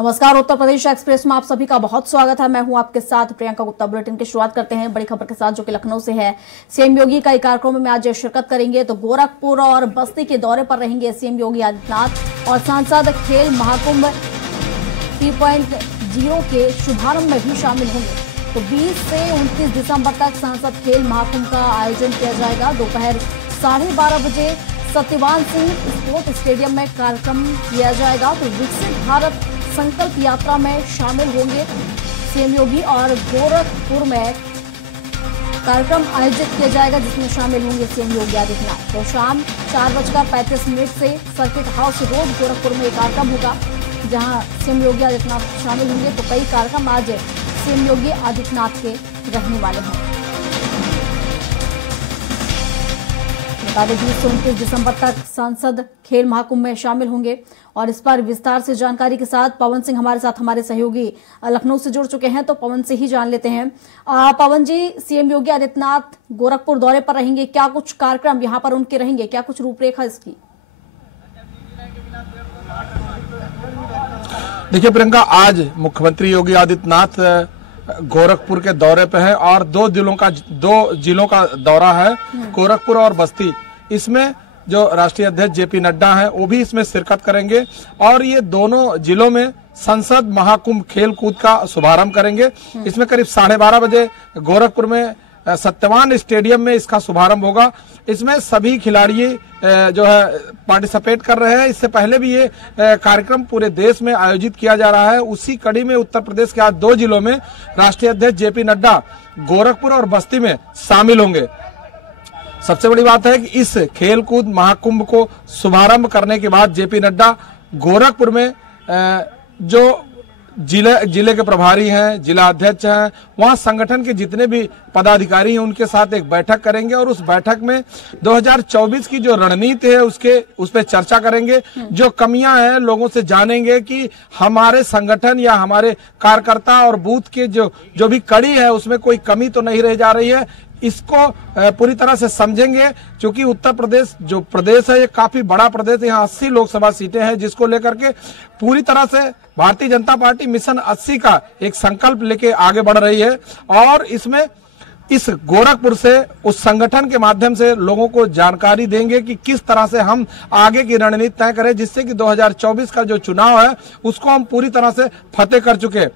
नमस्कार, उत्तर प्रदेश एक्सप्रेस में आप सभी का बहुत स्वागत है। मैं हूं आपके साथ प्रियंका गुप्ता। बुलेटिन की शुरुआत करते हैं बड़ी खबर के साथ, जो कि लखनऊ से है। सीएम योगी कई कार्यक्रमों में आज शिरकत करेंगे, तो गोरखपुर और बस्ती के दौरे पर रहेंगे सीएम योगी आदित्यनाथ और सांसद खेल महाकुंभ 3.0 के शुभारंभ में भी शामिल होंगे। तो 20 से 29 दिसंबर तक सांसद खेल महाकुंभ का आयोजन किया जाएगा। दोपहर 12:30 बजे सत्यवान सिंह स्पोर्ट स्टेडियम में कार्यक्रम किया जाएगा। तो विकसित भारत संकल्प यात्रा में शामिल होंगे सीएम योगी और गोरखपुर में कार्यक्रम आयोजित किया जाएगा, जिसमें शामिल होंगे सीएम योगी आदित्यनाथ। तो शाम 4:35 से सर्किट हाउस रोड गोरखपुर में एक कार्यक्रम होगा, जहां सीएम योगी आदित्यनाथ शामिल होंगे। तो कई कार्यक्रम आज सीएम योगी आदित्यनाथ के रहने वाले हैं। बता दें 20 से 29 दिसंबर तक सांसद खेल महाकुंभ में शामिल होंगे और इस पर विस्तार से जानकारी के साथ पवन सिंह हमारे साथ, हमारे सहयोगी लखनऊ से जुड़ चुके हैं। तो पवन से ही जान लेते हैं। पवन जी, सीएम योगी आदित्यनाथ गोरखपुर दौरे पर रहेंगे, क्या कुछ कार्यक्रम यहाँ पर उनके रहेंगे, क्या कुछ रूपरेखा इसकी? देखिए प्रियंका, आज मुख्यमंत्री योगी आदित्यनाथ गोरखपुर के दौरे पे है और दो जिलों का दौरा है, गोरखपुर और बस्ती। इसमें जो राष्ट्रीय अध्यक्ष जेपी नड्डा हैं वो भी इसमें शिरकत करेंगे और ये दोनों जिलों में संसद महाकुंभ खेल कूद का शुभारंभ करेंगे। इसमें करीब 12:30 बजे गोरखपुर में सत्यवान स्टेडियम में इसका शुभारंभ होगा। इसमें सभी खिलाड़ी जो है पार्टिसिपेट कर रहे हैं। इससे पहले भी ये कार्यक्रम पूरे देश में आयोजित किया जा रहा है। उसी कड़ी में उत्तर प्रदेश के आज दो जिलों में राष्ट्रीय अध्यक्ष जेपी नड्डा गोरखपुर और बस्ती में शामिल होंगे। सबसे बड़ी बात है कि इस खेलकूद महाकुंभ को शुभारंभ करने के बाद जेपी नड्डा गोरखपुर में जो जिले के प्रभारी हैं, जिला अध्यक्ष हैं, वहां संगठन के जितने भी पदाधिकारी हैं उनके साथ एक बैठक करेंगे और उस बैठक में 2024 की जो रणनीति है उस पर चर्चा करेंगे। जो कमियां हैं लोगों से जानेंगे कि हमारे संगठन या हमारे कार्यकर्ता और बूथ के जो भी कड़ी है उसमें कोई कमी तो नहीं रह जा रही है। इसको पूरी तरह से समझेंगे, क्योंकि उत्तर प्रदेश जो प्रदेश है ये काफी बड़ा प्रदेश है। यहाँ 80 लोकसभा सीटें हैं, जिसको लेकर के पूरी तरह से भारतीय जनता पार्टी मिशन 80 का एक संकल्प लेके आगे बढ़ रही है और इसमें इस गोरखपुर से उस संगठन के माध्यम से लोगों को जानकारी देंगे कि किस तरह से हम आगे की रणनीति तय करें, जिससे कि 2024 का जो चुनाव है उसको हम पूरी तरह से फतेह कर चुके।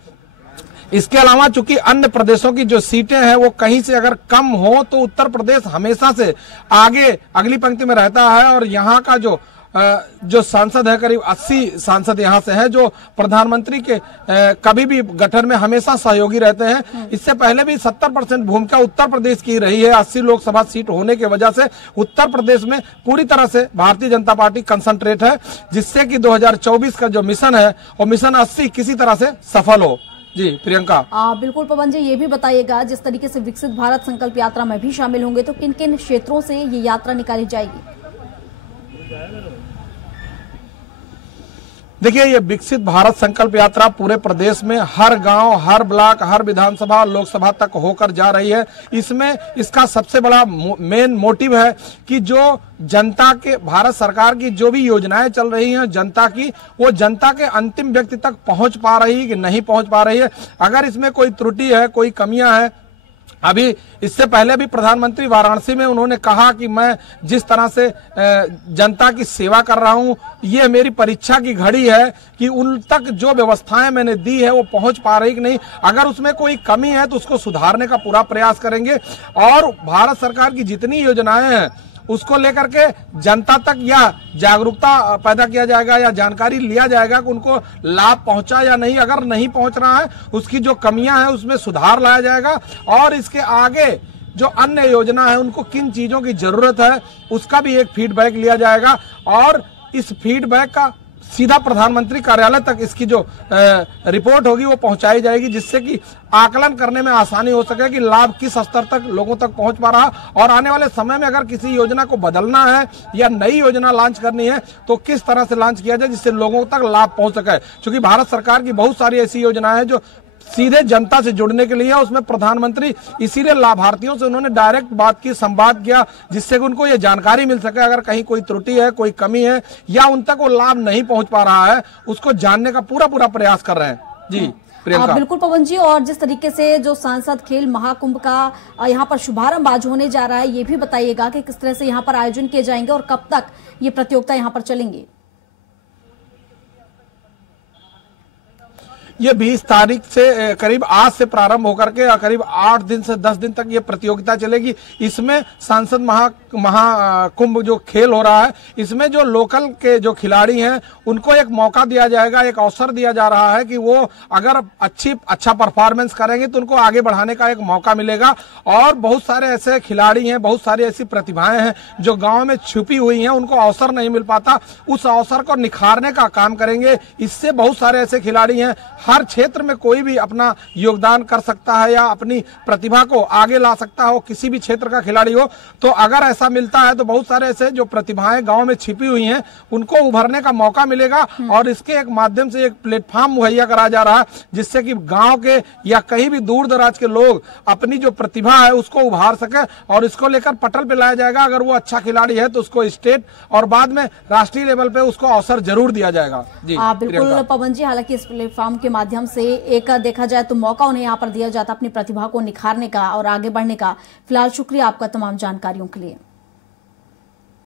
इसके अलावा चूंकि अन्य प्रदेशों की जो सीटें हैं वो कहीं से अगर कम हो तो उत्तर प्रदेश हमेशा से आगे अगली पंक्ति में रहता है और यहाँ का जो सांसद है, करीब 80 सांसद यहाँ से हैं जो प्रधानमंत्री के कभी भी गठन में हमेशा सहयोगी रहते हैं। इससे पहले भी 70% भूमिका उत्तर प्रदेश की रही है। 80 लोकसभा सीट होने की वजह से उत्तर प्रदेश में पूरी तरह से भारतीय जनता पार्टी कंसंट्रेट है, जिससे कि 2024 का जो मिशन है वो मिशन 80 किसी तरह से सफल हो। जी प्रियंका। बिल्कुल पवन जी, ये भी बताइएगा जिस तरीके से विकसित भारत संकल्प यात्रा में भी शामिल होंगे, तो किन किन क्षेत्रों से ये यात्रा निकाली जाएगी? देखिए, ये विकसित भारत संकल्प यात्रा पूरे प्रदेश में हर गांव, हर ब्लॉक, हर विधानसभा, लोकसभा तक होकर जा रही है। इसमें इसका सबसे बड़ा मेन मोटिव है कि जो जनता के, भारत सरकार की जो भी योजनाएं चल रही हैं जनता की, वो जनता के अंतिम व्यक्ति तक पहुंच पा रही है कि नहीं पहुंच पा रही है। अगर इसमें कोई त्रुटि है, कोई कमियां हैं, अभी इससे पहले भी प्रधानमंत्री वाराणसी में उन्होंने कहा कि मैं जिस तरह से जनता की सेवा कर रहा हूं, ये मेरी परीक्षा की घड़ी है कि उन तक जो व्यवस्थाएं मैंने दी है वो पहुंच पा रही कि नहीं। अगर उसमें कोई कमी है तो उसको सुधारने का पूरा प्रयास करेंगे और भारत सरकार की जितनी योजनाएं हैं उसको लेकर के जनता तक या जागरूकता पैदा किया जाएगा या जानकारी लिया जाएगा कि उनको लाभ पहुंचा या नहीं। अगर नहीं पहुंच रहा है उसकी जो कमियां हैं उसमें सुधार लाया जाएगा और इसके आगे जो अन्य योजना है उनको किन चीजों की जरूरत है उसका भी एक फीडबैक लिया जाएगा और इस फीडबैक का सीधा प्रधानमंत्री कार्यालय तक इसकी जो रिपोर्ट होगी वो पहुंचाई जाएगी, जिससे कि आकलन करने में आसानी हो सके कि लाभ किस स्तर तक लोगों तक पहुंच पा रहा और आने वाले समय में अगर किसी योजना को बदलना है या नई योजना लॉन्च करनी है तो किस तरह से लॉन्च किया जाए जिससे लोगों तक लाभ पहुंच सके। क्योंकि भारत सरकार की बहुत सारी ऐसी योजनाएं हैं जो सीधे जनता से जुड़ने के लिए है। उसमें प्रधानमंत्री इसीलिए लाभार्थियों से उन्होंने डायरेक्ट बात की, संवाद किया, जिससे कि उनको ये जानकारी मिल सके अगर कहीं कोई त्रुटि है, कोई कमी है या उन तक वो लाभ नहीं पहुंच पा रहा है, उसको जानने का पूरा प्रयास कर रहे हैं। जी बिल्कुल पवन जी, और जिस तरीके से जो सांसद खेल महाकुंभ का यहाँ पर शुभारंभ आज होने जा रहा है, ये भी बताइएगा कि किस तरह से यहाँ पर आयोजन किए जाएंगे और कब तक ये प्रतियोगिता यहाँ पर चलेंगी। ये 20 तारीख से करीब आज से प्रारंभ होकर के करीब 8 दिन से 10 दिन तक ये प्रतियोगिता चलेगी। इसमें सांसद महाकुंभ जो खेल हो रहा है, इसमें जो लोकल के जो खिलाड़ी हैं उनको एक मौका दिया जाएगा, एक अवसर दिया जा रहा है कि वो अगर अच्छा परफॉर्मेंस करेंगे तो उनको आगे बढ़ाने का एक मौका मिलेगा। और बहुत सारे ऐसे खिलाड़ी हैं, बहुत सारी ऐसी प्रतिभाएं हैं जो गाँव में छुपी हुई हैं, उनको अवसर नहीं मिल पाता, उस अवसर को निखारने का काम करेंगे। इससे बहुत सारे ऐसे खिलाड़ी हैं, हर क्षेत्र में कोई भी अपना योगदान कर सकता है या अपनी प्रतिभा को आगे ला सकता हो, किसी भी क्षेत्र का खिलाड़ी हो। तो अगर ऐसा मिलता है तो बहुत सारे ऐसे जो प्रतिभाएं गांव में छिपी हुई हैं उनको उभरने का मौका मिलेगा और इसके एक माध्यम से एक प्लेटफॉर्म मुहैया करा जा रहा है, जिससे कि गांव के या कहीं भी दूर दराज के लोग अपनी जो प्रतिभा है उसको उभार सके और इसको लेकर पटल पे लाया जाएगा। अगर वो अच्छा खिलाड़ी है तो उसको स्टेट और बाद में राष्ट्रीय लेवल पे उसको अवसर जरूर दिया जाएगा। जी बिल्कुल पवन जी, हालांकि इस प्लेटफॉर्म के माध्यम से एक देखा जाए तो मौका उन्हें यहाँ पर दिया जाता अपनी प्रतिभा को निखारने का और आगे बढ़ने का। फिलहाल शुक्रिया आपका तमाम जानकारियों के लिए।